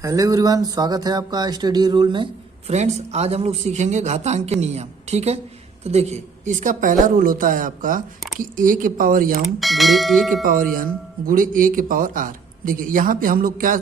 Hello everyone, स्वागत है आपका स्टडी रूल में। फ्रेंड्स, आज हम लोग सीखेंगे घातांक के नियम। ठीक है, तो देखिए इसका पहला रूल होता है आपका कि a के पावर m गुणे a के पावर n गुणे a के पावर r। देखिए यहाँ पे हम लोग क्या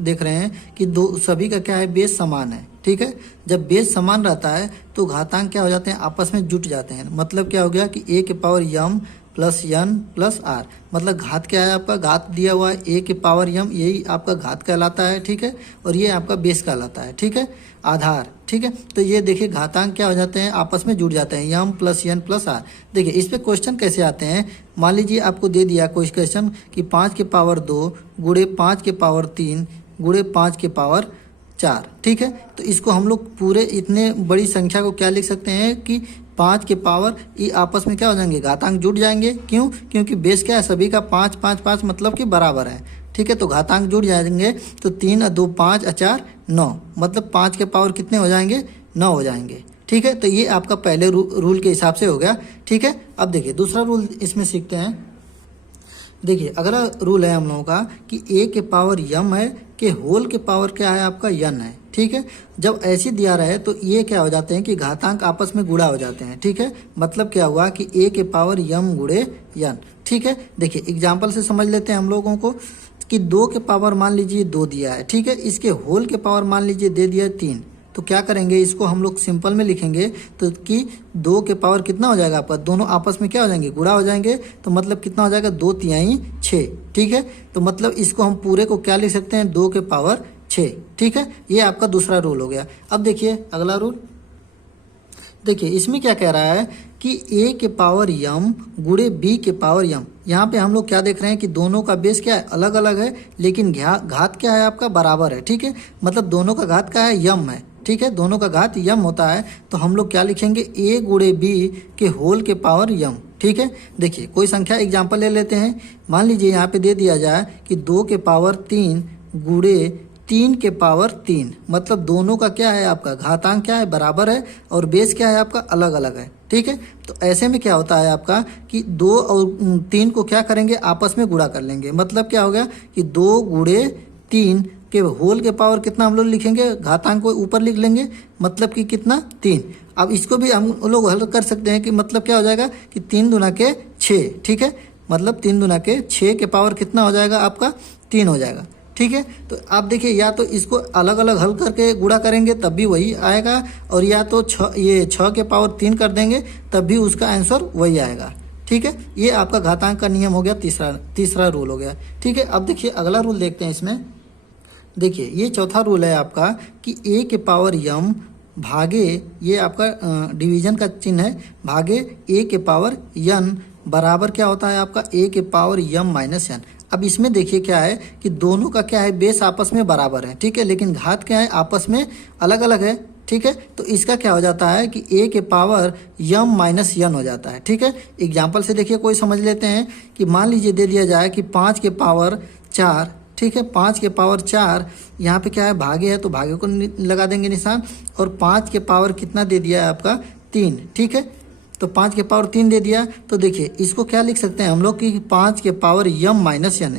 देख रहे हैं कि दो सभी का क्या है, बेस समान है। ठीक है, जब बेस समान रहता है तो घातांक क्या हो जाते हैं, आपस में जुट जाते हैं। मतलब क्या हो गया कि a के power m plus n plus r, मतलब घात क्या है आपका, घात दिया हुआ है a के पावर m, यही आपका घात कहलाता है। ठीक है, और ये आपका बेस कहलाता है। ठीक है, आधार। ठीक है, तो ये देखिए घातांक क्या हो जाते हैं, आपस में जुड़ जाते हैं, m plus n plus r। देखिए इस पे क्वेश्चन कैसे आते हैं। मान लीजिए आपको दे दिया कोई क्वेश्चन कि 5 के पावर 2 गुणे 5 के पावर 3 गुणे 5 के पावर 4। ठीक है, तो इसको हम लोग पूरे इतने बड़ी संख्या को क्या लिख सकते हैं कि 5 के पावर, ये आपस में क्या हो जाएंगे, घातांक जुड़ जाएंगे। क्यों? क्योंकि बेस क्या है, सभी का 5 5 5 मतलब कि बराबर है। ठीक है, तो घातांक जुड़ जाएंगे। तो 3 2 5 4 9, मतलब 5 के पावर कितने हो जाएंगे, 9 हो जाएंगे। ठीक है, तो ये आपका पहले रूल के हिसाब से हो गया। ठीक है, अब देखिए दूसरा रूल इसमें सीखते हैं। देखिए अगला रूल है हम लोगों का कि a के पावर m है कि होल के पावर क्या है आपका n है। ठीक है, जब ऐसे दिया रहे तो ये क्या हो जाते हैं कि घातांक आपस में गुणा हो जाते हैं। ठीक है, मतलब क्या हुआ कि a के पावर m गुणे n। ठीक है, देखिए एग्जाम्पल से समझ लेते हैं हम लोगों को कि 2 के पावर मान लीजिए 2 दिया है। ठीक है, इसके होल के पावर मान लीजिए दे दिया है 3। तो क्या करेंगे, इसको हम लोग सिंपल में लिखेंगे तो कि 2 के पावर कितना हो जाएगा आपका, दोनों आपस में क्या हो जाएंगे, गुणा हो जाएंगे। तो मतलब कितना हो जाएगा, 2 तिहाई 6। ठीक है, तो मतलब इसको हम पूरे को क्या लिख सकते हैं, 2 के पावर 6। ठीक है, ये आपका दूसरा रूल हो गया। अब देखिए अगला रूल। देखिए इसमें क्या कह रहा है कि a के पावर m गुणे b के पावर m। यहाँ पे हम लोग क्या देख रहे हैं कि दोनों का बेस क्या है, अलग अलग है, लेकिन घात क्या है आपका, बराबर है। ठीक है, मतलब दोनों का घात क्या है, m है। ठीक है, दोनों का घात m होता है। तो हम लोग क्या लिखेंगे, a गुणे b के होल के पावर m। ठीक है, देखिए कोई संख्या एग्जाम्पल ले लेते हैं। मान लीजिए यहाँ पे दे दिया जाए कि 2 के पावर 3 गुणे 3 के पावर 3, मतलब दोनों का क्या है आपका, घातांक क्या है, बराबर है, और बेस क्या है आपका, अलग अलग है। ठीक है, तो ऐसे में क्या होता है आपका कि 2 और 3 को क्या करेंगे, आपस में गुणा कर लेंगे। मतलब क्या हो गया कि 2 गुणे 3 के होल के पावर कितना हम लोग लिखेंगे, घातांक को ऊपर लिख लेंगे, मतलब कि कितना, 3। अब इसको भी हम लोग हल कर सकते हैं कि मतलब क्या हो जाएगा कि 3 दूना के 6। ठीक है, मतलब 3 दूना के 6 के पावर कितना हो जाएगा आपका, 3 हो जाएगा। ठीक है, तो आप देखिए या तो इसको अलग अलग हल करके गुणा करेंगे तब भी वही आएगा, और या तो 6 के पावर 3 कर देंगे तब भी उसका आंसर वही आएगा। ठीक है, ये आपका घातांक का नियम हो गया, तीसरा रूल हो गया। ठीक है, अब देखिए अगला रूल देखते हैं इसमें। देखिए ये चौथा रूल है आपका कि a के पावर m भागे, ये आपका डिवीजन का चिन्ह है, भागे a के पावर n बराबर क्या होता है आपका, a के पावर m माइनस n। अब इसमें देखिए क्या है कि दोनों का क्या है, बेस आपस में बराबर है। ठीक है, लेकिन घात क्या है, आपस में अलग अलग है। ठीक है, तो इसका क्या हो जाता है कि a के पावर m माइनस n हो जाता है। ठीक है, एग्जाम्पल से देखिए कोई समझ लेते हैं कि मान लीजिए दे दिया जाए कि 5 के पावर 4। ठीक है, 5 के पावर 4, यहाँ पे क्या है, भागे है तो भागे को लगा देंगे निशान, और 5 के पावर कितना दे दिया है आपका, 3। ठीक है, तो 5 के पावर 3 दे दिया। तो देखिए इसको क्या लिख सकते हैं हम लोग कि 5 के पावर m माइनस n।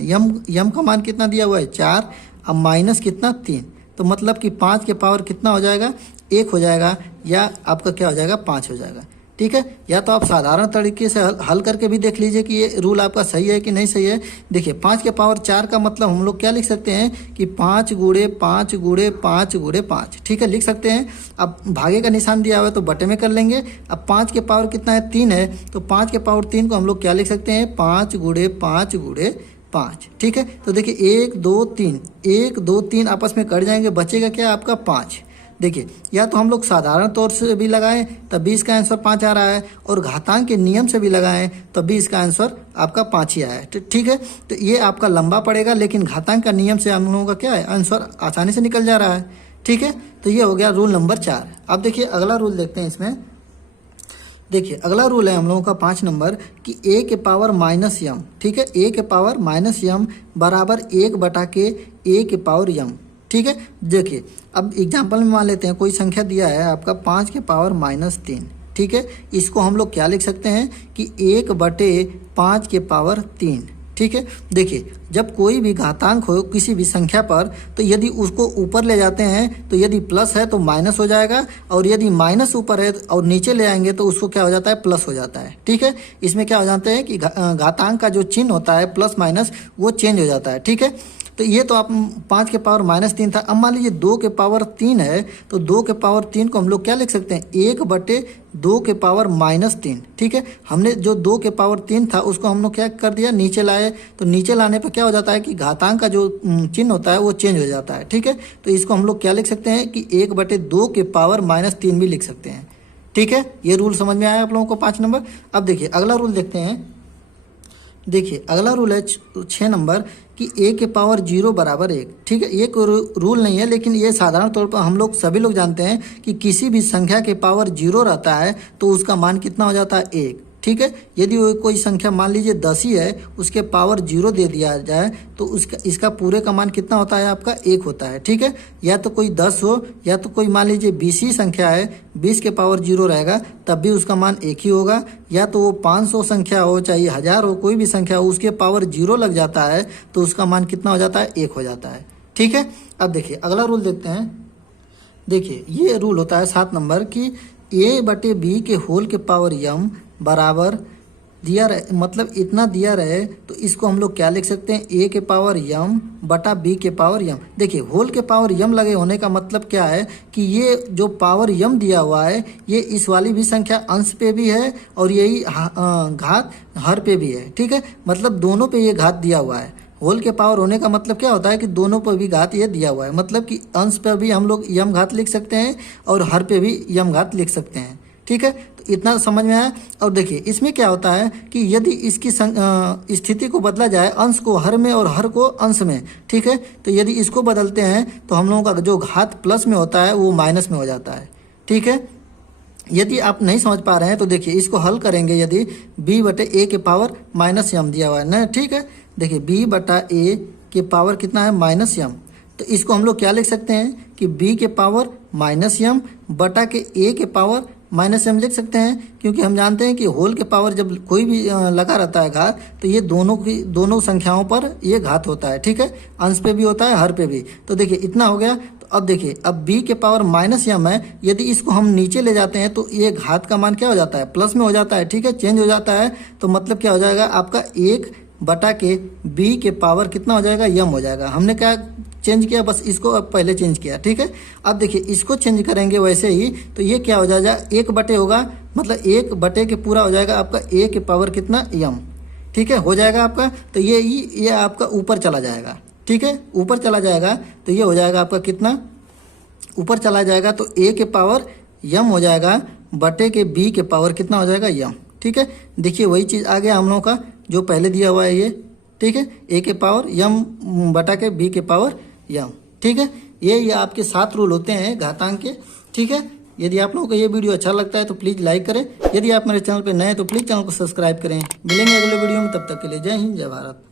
यम का मान कितना दिया हुआ है, 4, अब माइनस कितना, 3। तो मतलब कि 5 के पावर कितना हो जाएगा, 1 हो जाएगा, या आपका क्या हो जाएगा, 5 हो जाएगा। ठीक है, या तो आप साधारण तरीके से हल करके भी देख लीजिए कि ये रूल आपका सही है कि नहीं सही है। देखिए 5 के पावर 4 का मतलब हम लोग क्या लिख सकते हैं कि 5 गुणे 5 गुणे 5 गुणे 5। ठीक है, लिख सकते हैं। अब भागे का निशान दिया हुआ है तो बटे में कर लेंगे। अब 5 के पावर कितना है, 3 है, तो 5 के पावर 3 को हम लोग क्या लिख सकते हैं, 5 गुणे 5 गुणे 5। ठीक है, तो देखिए 1 2 3, 1 2 3 आपस में कट जाएंगे, बचेगा क्या आपका, 5। देखिए या तो हम लोग साधारण तौर से भी लगाएं तब भी इसका आंसर 5 आ रहा है, और घातांक के नियम से भी लगाएं तब भी इसका आंसर आपका 5 ही आया है। ठीक है, तो ये आपका लंबा पड़ेगा, लेकिन घातांक का नियम से हम लोगों का क्या है, आंसर आसानी से निकल जा रहा है। ठीक है, तो ये हो गया रूल नंबर 4। अब देखिए अगला रूल देखते हैं इसमें। देखिए अगला रूल है हम लोगों का 5 नंबर कि a के पावर माइनस m। ठीक है, a के पावर माइनस m बराबर 1 बटा के a के पावर m। ठीक है, देखिए अब एग्जाम्पल में मान लेते हैं कोई संख्या दिया है आपका 5 के पावर माइनस 3। ठीक है, इसको हम लोग क्या लिख सकते हैं कि 1 बटे 5 के पावर 3। ठीक है। देखिए जब कोई भी घातांक हो किसी भी संख्या पर, तो यदि उसको ऊपर ले जाते हैं तो यदि प्लस है तो माइनस हो जाएगा, और यदि माइनस ऊपर है और नीचे ले आएंगे तो उसको क्या हो जाता है, प्लस हो जाता है। ठीक है, इसमें क्या हो जाता है कि घातांक का जो चिन्ह होता है प्लस माइनस वो चेंज हो जाता है। ठीक है, तो ये तो आप 5 के पावर -3 था। अब मान लीजिए 2 के पावर 3 है, तो 2 के पावर 3 को हम लोग क्या लिख सकते हैं, 1/2 के पावर -3। ठीक है, हमने जो 2 के पावर 3 था उसको हम लोग क्या कर दिया, नीचे लाए, तो नीचे लाने पर क्या हो जाता है कि घातांक का जो चिन्ह होता है वो चेंज हो जाता है। ठीक है, तो इसको हम लोग क्या लिख सकते हैं कि 1/2 के पावर -3 भी लिख सकते हैं। ठीक है, ये रूल समझ में आया आप लोगों को 5 नंबर। अब देखिए अगला रूल देखते हैं। देखिए अगला रूल है 6 नंबर कि a के पावर 0 बराबर 1। ठीक है, ये कोई रूल नहीं है, लेकिन ये साधारण तौर पर हम लोग सभी लोग जानते हैं कि किसी भी संख्या के पावर 0 रहता है तो उसका मान कितना हो जाता है, 1। ठीक है, यदि वो कोई संख्या मान लीजिए 10 ही है, उसके पावर 0 दे दिया जाए तो इसका पूरे का मान कितना होता है, आपका 1 होता है। ठीक है, या तो कोई 10 हो या तो कोई मान लीजिए 20 ही संख्या है, 20 के पावर 0 रहेगा तब भी उसका मान 1 ही होगा। या तो वो 500 संख्या हो चाहे 1000 हो, कोई भी संख्या हो, उसके पावर 0 लग जाता है तो उसका मान कितना हो जाता है, 1 हो जाता है। ठीक है, अब देखिए अगला रूल देखते हैं। देखिए ये रूल होता है 7 नंबर कि a/b के होल के पावर m बराबर दिया रहे, मतलब इतना दिया रहे, तो इसको हम लोग क्या लिख सकते हैं, a के पावर m बटा b के पावर m। देखिए होल के पावर m लगे होने का मतलब क्या है कि ये जो पावर m दिया हुआ है ये इस वाली भी संख्या अंश पे भी है और यही घात हर पे भी है। ठीक है, मतलब दोनों पे ये घात दिया हुआ है। होल के पावर होने का मतलब क्या होता है कि दोनों पर भी घात ये दिया हुआ है, मतलब कि अंश पर भी हम लोग यम घात लिख सकते हैं और हर पे भी यम घात लिख सकते हैं। ठीक है, तो इतना समझ में आया। और देखिए इसमें क्या होता है कि यदि इसकी स्थिति को बदला जाए, अंश को हर में और हर को अंश में, ठीक है, तो यदि इसको बदलते हैं तो हम लोगों का जो घात प्लस में होता है वो माइनस में हो जाता है। ठीक है, यदि आप नहीं समझ पा रहे हैं तो देखिए इसको हल करेंगे। यदि b/a के पावर -m दिया हुआ है ना, ठीक है, देखिए b/a के पावर कितना है, -m, तो इसको हम लोग क्या लिख सकते हैं कि b के पावर -m बटा के a के पावर -m लिख सकते हैं, क्योंकि हम जानते हैं कि होल के पावर जब कोई भी लगा रहता है घात तो ये दोनों संख्याओं पर ये घात होता है। ठीक है, अंश पे भी होता है हर पे भी। तो देखिए इतना हो गया। तो अब देखिए अब b के पावर -m है, यदि इसको हम नीचे ले जाते हैं तो ये घात का मान क्या हो जाता है, प्लस में हो जाता है। ठीक है, चेंज हो जाता है, तो मतलब क्या हो जाएगा आपका 1 बटा के b के पावर कितना हो जाएगा, m हो जाएगा। हमने क्या चेंज किया, बस इसको अब पहले चेंज किया। ठीक है, अब देखिए इसको चेंज करेंगे वैसे ही, तो ये क्या हो जाएगा, 1/, होगा, मतलब 1/, के पूरा हो जाएगा आपका a के पावर कितना, m। ठीक है, हो जाएगा आपका, तो ये आपका ऊपर चला जाएगा। ठीक है, ऊपर चला जाएगा तो ये हो जाएगा आपका कितना, ऊपर चला जाएगा तो a के पावर m हो जाएगा बटे के b के पावर कितना हो जाएगा, m। ठीक है, देखिए वही चीज़ आ गया हम लोगों का जो पहले दिया हुआ है ये। ठीक है, a के पावर m बटा के b के पावर m। ठीक है, ये आपके 7 रूल होते हैं घातांक के। ठीक है, यदि आप लोगों को ये वीडियो अच्छा लगता है तो प्लीज़ लाइक करें। यदि आप मेरे चैनल पर नए हैं तो प्लीज़ चैनल को सब्सक्राइब करें। मिलेंगे अगले वीडियो में, तब तक के लिए जय हिंद, जय भारत।